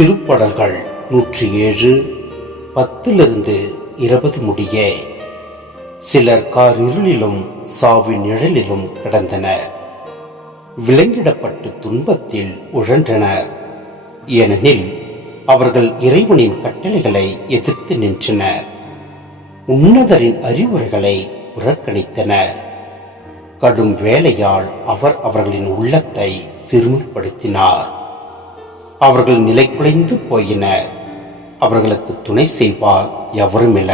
திருப்படல்கள் 107 10-20 முடிய. சிலர் காரிருளிலும் சாவின் நிழலிலும் கிடந்தனர். விலங்கிடப்பட்டு துன்பத்தில் உழன்றனர். ஏனெனில் அவர்கள் இறைவனின் கட்டளைகளை எதிர்த்து நின்றனர். உன்னதரின் அறிவுரைகளை புறக்கணித்தனர். கடும் வேலையால் அவர் அவர்களின் உள்ளத்தை சிறுமைப்படுத்தினார். அவர்கள் நிலை குலைந்து போயினர். அவர்களுக்கு துணை செய்வார் எவருமில்ல.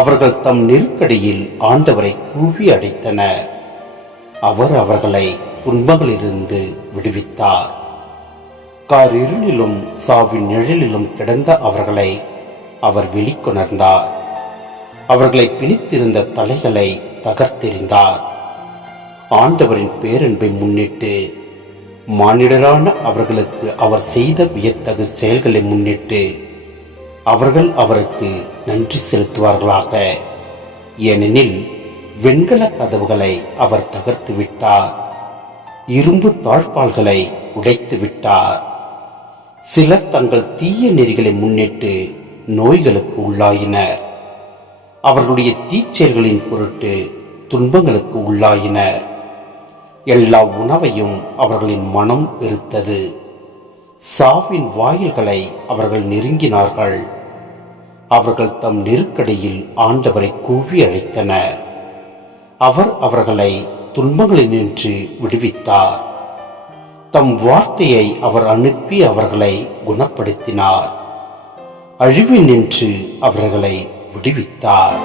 அவர்கள் தம் நெருக்கடியில் ஆண்டவரை கூவி அடைத்தனர். அவர் அவர்களை துன்பங்களிலிருந்து விடுவித்தார். காரிருளிலும் சாவின் நிழலிலும் கிடந்த அவர்களை அவர் வெளிக்கொணர்ந்தார். அவர்களை பிணித்திருந்த தலைகளை தகர்த்தெறிந்தார். ஆண்டவரின் பேரன்பை முன்னிட்டு, மானிடரான அவர்களுக்கு அவர் செய்த வியத்தகு செயல்களை முன்னிட்டு அவர்கள் அவருக்கு நன்றி செலுத்துவார்களாக. ஏனெனில் வெண்கல கதவுகளை அவர் தகர்த்து விட்டார், இரும்பு தாழ்பால்களை உடைத்து விட்டார். சிலர் தங்கள் தீய நெறிகளை முன்னிட்டு நோய்களுக்கு உள்ளாயினர். அவர்களுடைய தீச்செயல்களின் பொருட்டு துன்பங்களுக்கு உள்ளாயினர். எல்லா உணவையும் அவர்களின் மனம் வெறுத்தது. சாவின் வாயில்களை அவர்கள் நெருங்கினார்கள். அவர்கள் தம் நெருக்கடியில் ஆண்டவரை கூவி அழைத்தனர். அவர் அவர்களை துன்பங்களினின்று விடுவித்தார். தம் வார்த்தையை அவர் அனுப்பி அவர்களை குணப்படுத்தினார். அழிவினின்று அவர்களை விடுவித்தார்.